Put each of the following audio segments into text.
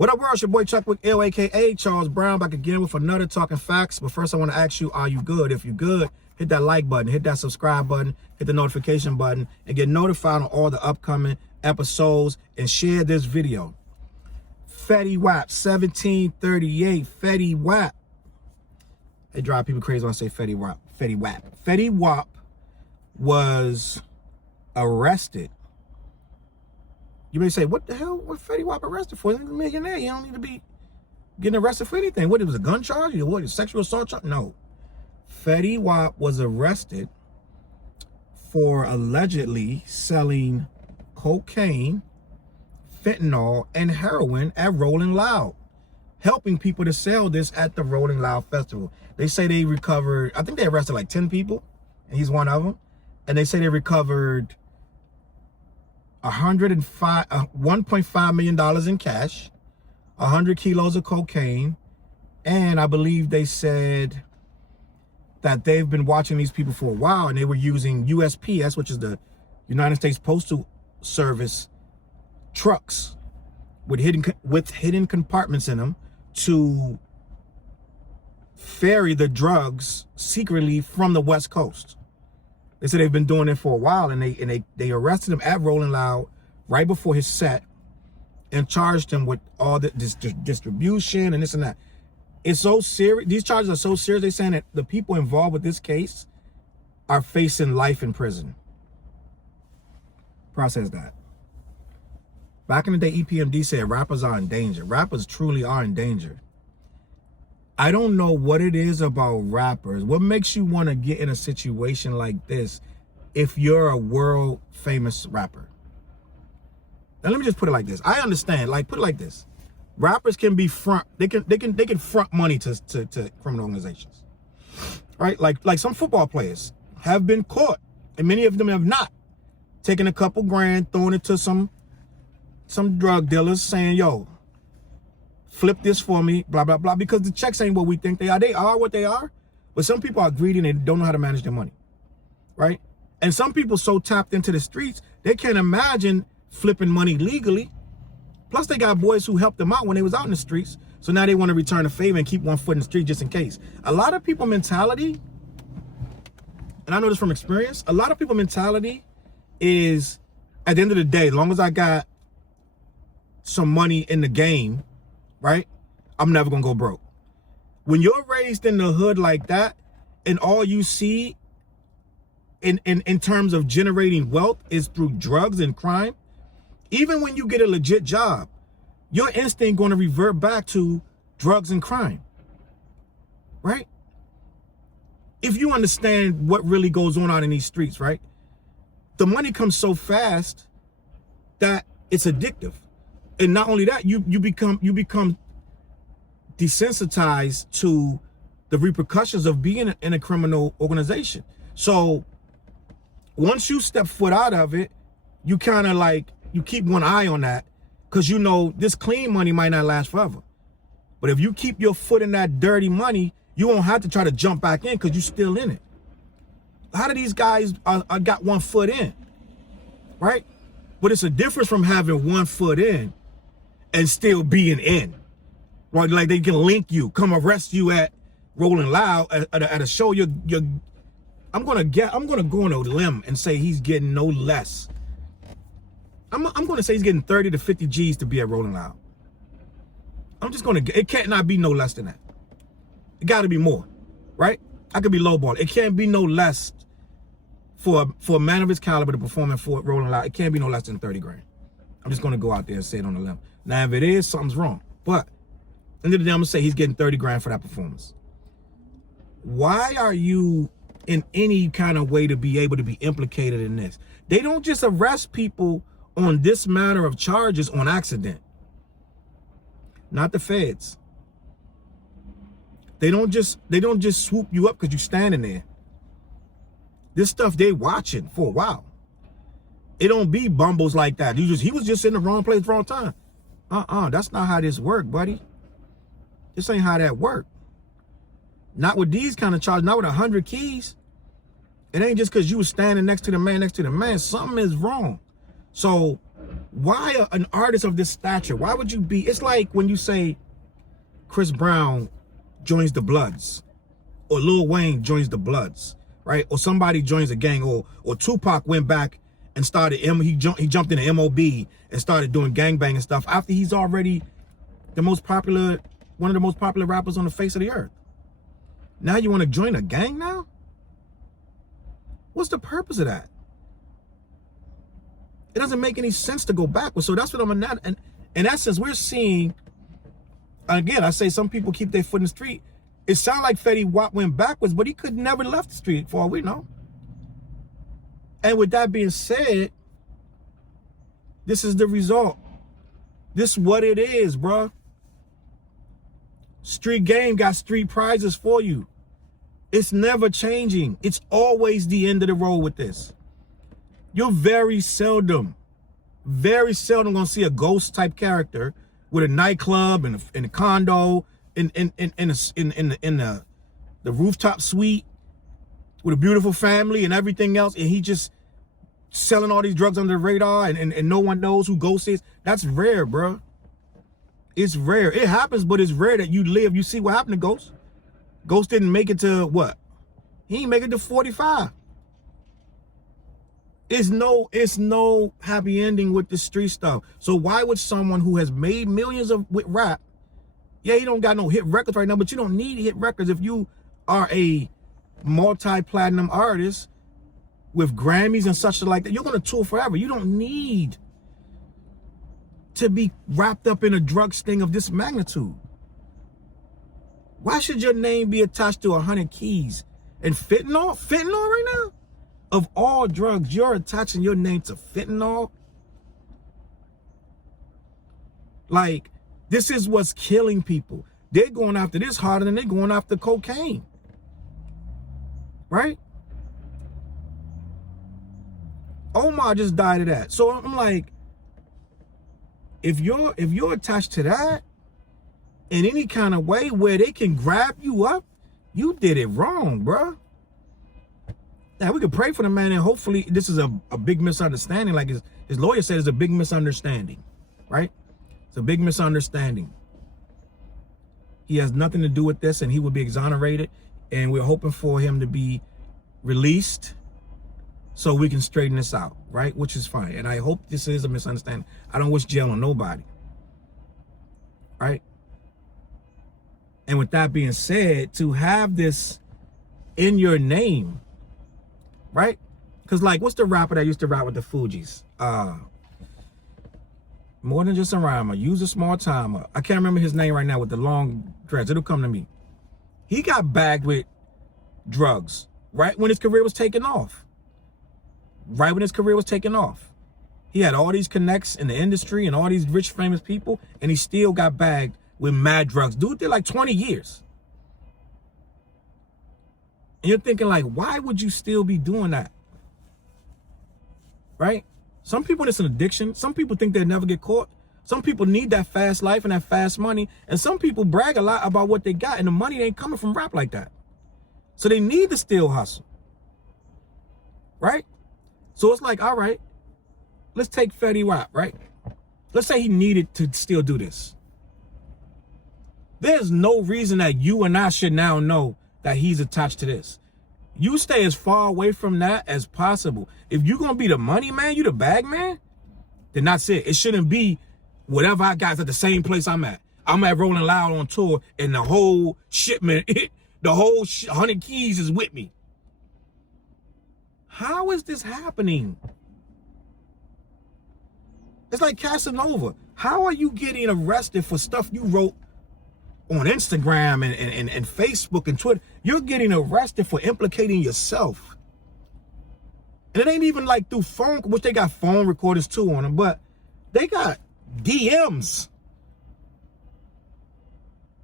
What up, world? It's your boy Chuck with Ill, aka Charles Brown, back again with another Talking Facts. But first, I want to ask you, are you good? If you're good, hit that like button, hit that subscribe button, hit the notification button, and get notified on all the upcoming episodes, and share this video. Fetty Wap, 1738, Fetty Wap. They drive people crazy when I say Fetty Wap. Fetty Wap. Fetty Wap was arrested. You may say, what the hell was Fetty Wap arrested for? He's a millionaire. You don't need to be getting arrested for anything. What, it was a gun charge? What, a sexual assault charge? No. Fetty Wap was arrested for allegedly selling cocaine, fentanyl, and heroin at Rolling Loud, helping people to sell this at the Rolling Loud Festival. They say they recovered, I think they arrested like 10 people, and he's one of them. And they say they recovered $1.5 million in cash, 100 kilos of cocaine, and I believe they said that they've been watching these people for a while, and they were using USPS, which is the United States Postal Service trucks with hidden compartments in them to ferry the drugs secretly from the West Coast. They said they've been doing it for a while, and they arrested him at Rolling Loud right before his set and charged him with all this distribution and this and that. It's so serious. These charges are so serious. They're saying that the people involved with this case are facing life in prison. Process that. Back in the day, EPMD said rappers are in danger. Rappers truly are in danger. I don't know what it is about rappers. What makes you want to get in a situation like this if you're a world famous rapper? Now let me just put it like this. I understand, like, put it like this. Rappers can be they can front money to criminal organizations. Right? Like some football players have been caught, and many of them have not, taking a couple grand, throwing it to some drug dealers saying, yo, flip this for me, blah, blah, blah, because the checks ain't what we think they are. They are what they are, but some people are greedy and they don't know how to manage their money, right? And some people so tapped into the streets, they can't imagine flipping money legally. Plus, they got boys who helped them out when they was out in the streets, so now they want to return a favor and keep one foot in the street just in case. A lot of people mentality, and I know this from experience, a lot of people mentality is, at the end of the day, as long as I got some money in the game, right, I'm never gonna go broke. When you're raised in the hood like that, and all you see in terms of generating wealth is through drugs and crime, even when you get a legit job, your instinct gonna revert back to drugs and crime, right? If you understand what really goes on out in these streets, right? The money comes so fast that it's addictive. And not only that, you become desensitized to the repercussions of being in a criminal organization. So once you step foot out of it, you kind of like, you keep one eye on that, because you know this clean money might not last forever. But if you keep your foot in that dirty money, you won't have to try to jump back in because you're still in it. How do these guys got one foot in, right? But it's a difference from having one foot in and still being in, right? Like they can link you, come arrest you at Rolling Loud at a show. I'm gonna go on a limb and say he's getting no less. I'm gonna say he's getting 30 to 50 G's to be at Rolling Loud. It can't not be no less than that. It got to be more, right? I could be lowballing. It can't be no less for a man of his caliber to perform at Rolling Loud. It can't be no less than 30 grand. I'm just gonna go out there and say it on the limb. Now, if it is, something's wrong. But end of the day, I'm gonna say he's getting 30 grand for that performance. Why are you in any kind of way to be able to be implicated in this? They don't just arrest people on this matter of charges on accident. Not the feds. They don't just swoop you up because you're standing there. This stuff they watching for a while. It don't be bumbles like that. He was just in the wrong place, wrong time. That's not how this work, buddy. This ain't how that work. Not with these kind of charges, not with 100 keys. It ain't just because you was standing next to the man, Something is wrong. So Why an artist of this stature? Why would you be? It's like when you say Chris Brown joins the Bloods, or Lil Wayne joins the Bloods, right? Or somebody joins a gang, or Tupac went back and started, he jumped into MOB and started doing gangbang and stuff after he's already the most popular, one of the most popular rappers on the face of the earth. Now you want to join a gang now? What's the purpose of that? It doesn't make any sense to go backwards. So that's what I'm at. And in essence, we're seeing, again, I say some people keep their foot in the street. It sounds like Fetty Wap went backwards, but he could never left the street for all we know. And with that being said, this is the result. This is what it is, bro. Street game got street prizes for you. It's never changing. It's always the end of the road with this. You're very seldom gonna see a ghost type character with a nightclub and a condo in the rooftop suite with a beautiful family and everything else, and he just selling all these drugs under the radar and no one knows who Ghost is. That's rare, bro. It's rare. It happens, but it's rare that you live. You see what happened to Ghost? Ghost didn't make it to what? He didn't make it to 45. It's no happy ending with the street stuff. So why would someone who has made millions with rap, yeah, he don't got no hit records right now, but you don't need hit records if you are a multi-platinum artist with Grammys and such like that. You're gonna tour forever. You don't need to be wrapped up in a drug sting of this magnitude. Why should your name be attached to 100 keys and fentanyl? Fentanyl right now? Of all drugs, you're attaching your name to fentanyl? Like, this is what's killing people. They're going after this harder than they're going after cocaine. Right? Omar just died of that. So I'm like, if you're attached to that in any kind of way where they can grab you up, you did it wrong, bro. Now, we could pray for the man, and hopefully this is a big misunderstanding. Like his lawyer said, it's a big misunderstanding, right? It's a big misunderstanding. He has nothing to do with this, and he will be exonerated, and we're hoping for him to be released so we can straighten this out, right? Which is fine, and I hope this is a misunderstanding. I don't wish jail on nobody, right? And with that being said, to have this in your name, right? Because, like, what's the rapper that used to rap with the Fugees? More than just a rhymer. Use a small timer. I can't remember his name right now with the long dreads. It'll come to me. He got bagged with drugs right when his career was taking off. Right when his career was taking off. He had all these connects in the industry and all these rich, famous people, and he still got bagged with mad drugs. Dude did like 20 years. And you're thinking, like, why would you still be doing that? Right? Some people, it's an addiction. Some people think they'll never get caught. Some people need that fast life and that fast money. And some people brag a lot about what they got, and the money ain't coming from rap like that. So they need to still hustle. Right? So it's like, all right, let's take Fetty Wap, right? Let's say he needed to still do this. There's no reason that you and I should now know that he's attached to this. You stay as far away from that as possible. If you're going to be the money man, you the bag man, then that's it. It shouldn't be whatever I got at the same place I'm at. I'm at Rolling Loud on tour, and the whole shipment, the whole 100 keys is with me. How is this happening? It's like Casanova. How are you getting arrested for stuff you wrote on Instagram and Facebook and Twitter? You're getting arrested for implicating yourself. And it ain't even like through phone, which they got phone recorders too on them, but they got DMs.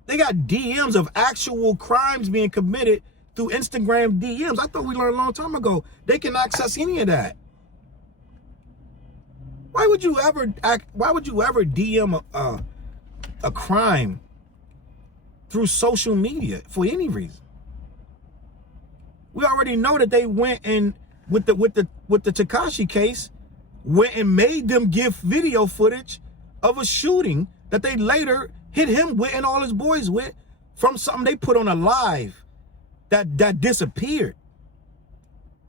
They got DMs of actual crimes being committed through Instagram DMs. I thought we learned a long time ago they can access any of that. Why would you ever DM a crime through social media for any reason? We already know that they went and with the T.H.E case, went and made them give video footage of a shooting that they later hit him with and all his boys with from something they put on a live that disappeared.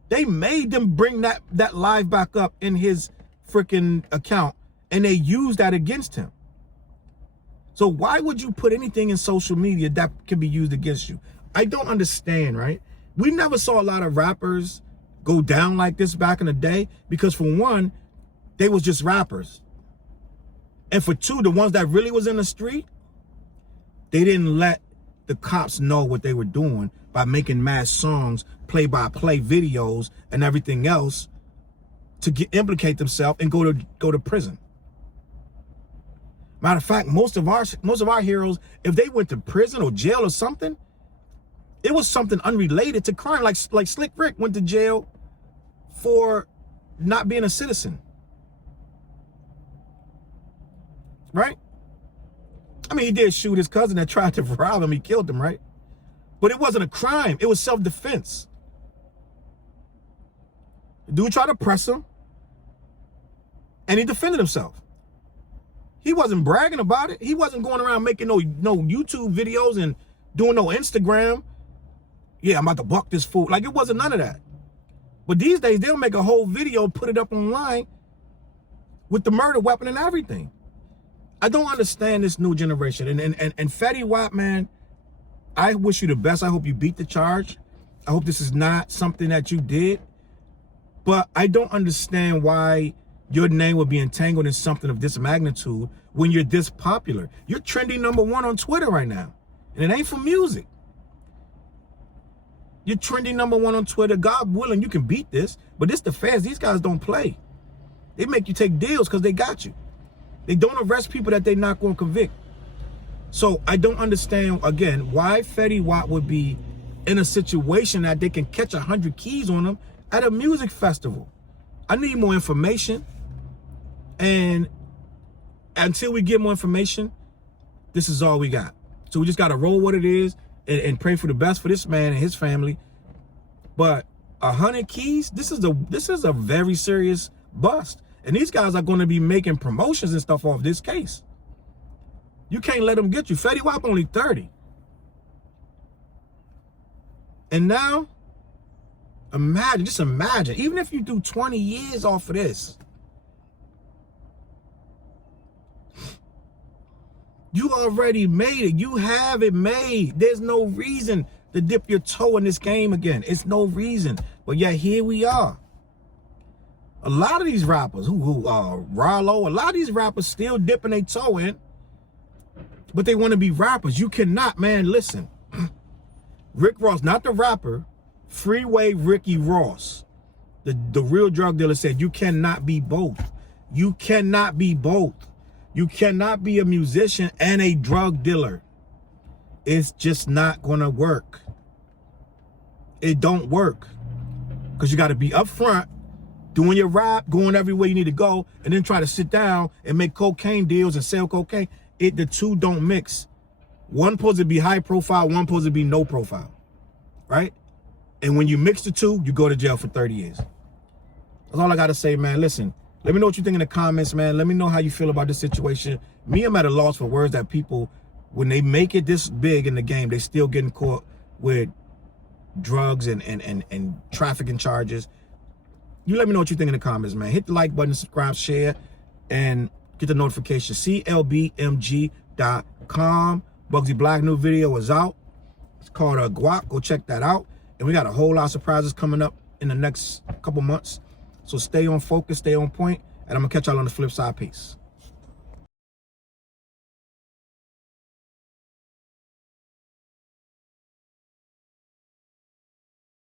They made them bring that live back up in his freaking account, and they used that against him. So why would you put anything in social media that can be used against you? I don't understand, right? We never saw a lot of rappers go down like this back in the day because, for one, they was just rappers. And for two, the ones that really was in the street, they didn't let the cops know what they were doing by making mass songs, play-by-play videos, and everything else to implicate themselves and go to prison. Matter of fact, most of our heroes, if they went to prison or jail or something, it was something unrelated to crime. Like Slick Rick went to jail for not being a citizen. Right? I mean, he did shoot his cousin that tried to rob him. He killed him, right? But it wasn't a crime. It was self-defense. The dude tried to press him, and he defended himself. He wasn't bragging about it. He wasn't going around making no YouTube videos and doing no Instagram. Yeah, I'm about to buck this fool. Like, it wasn't none of that. But these days, they'll make a whole video, put it up online with the murder weapon and everything. I don't understand this new generation. And Fetty Wap, man, I wish you the best. I hope you beat the charge. I hope this is not something that you did. But I don't understand why your name would be entangled in something of this magnitude when you're this popular. You're trending #1 on Twitter right now. And it ain't for music. You're trending #1 on Twitter. God willing, you can beat this. But this the feds. These guys don't play. They make you take deals because they got you. They don't arrest people that they're not going to convict. So I don't understand, again, why Fetty Wap would be in a situation that they can catch 100 keys on them at a music festival. I need more information. And until we get more information, this is all we got. So we just got to roll what it is and pray for the best for this man and his family. But 100 keys, this is a very serious bust. And these guys are going to be making promotions and stuff off this case. You can't let them get you. Fetty Wap only 30. And now, just imagine, even if you do 20 years off of this, you already made it. You have it made. There's no reason to dip your toe in this game again. It's no reason. But yet here we are. A lot of these rappers, Rollo, a lot of these rappers still dipping their toe in, but they want to be rappers. You cannot, man, listen. Rick Ross, not the rapper, Freeway Ricky Ross, the real drug dealer, said you cannot be both. You cannot be both. You cannot be a musician and a drug dealer. It's just not going to work. It don't work. Because you got to be up front, doing your rap, going everywhere you need to go, and then try to sit down and make cocaine deals and sell cocaine. The two don't mix. One supposed to be high profile, one supposed to be no profile, right? And when you mix the two, you go to jail for 30 years. That's all I got to say, man. Listen, let me know what you think in the comments, man. Let me know how you feel about this situation. Me, I'm at a loss for words that people, when they make it this big in the game, they still getting caught with drugs and trafficking charges. You let me know what you think in the comments, man. Hit the like button, subscribe, share, and get the notification. CLBMG.com. BUGZY Black new video is out. It's called Guap. Go check that out. And we got a whole lot of surprises coming up in the next couple months. So stay on focus, stay on point, and I'm going to catch y'all on the flip side. Peace.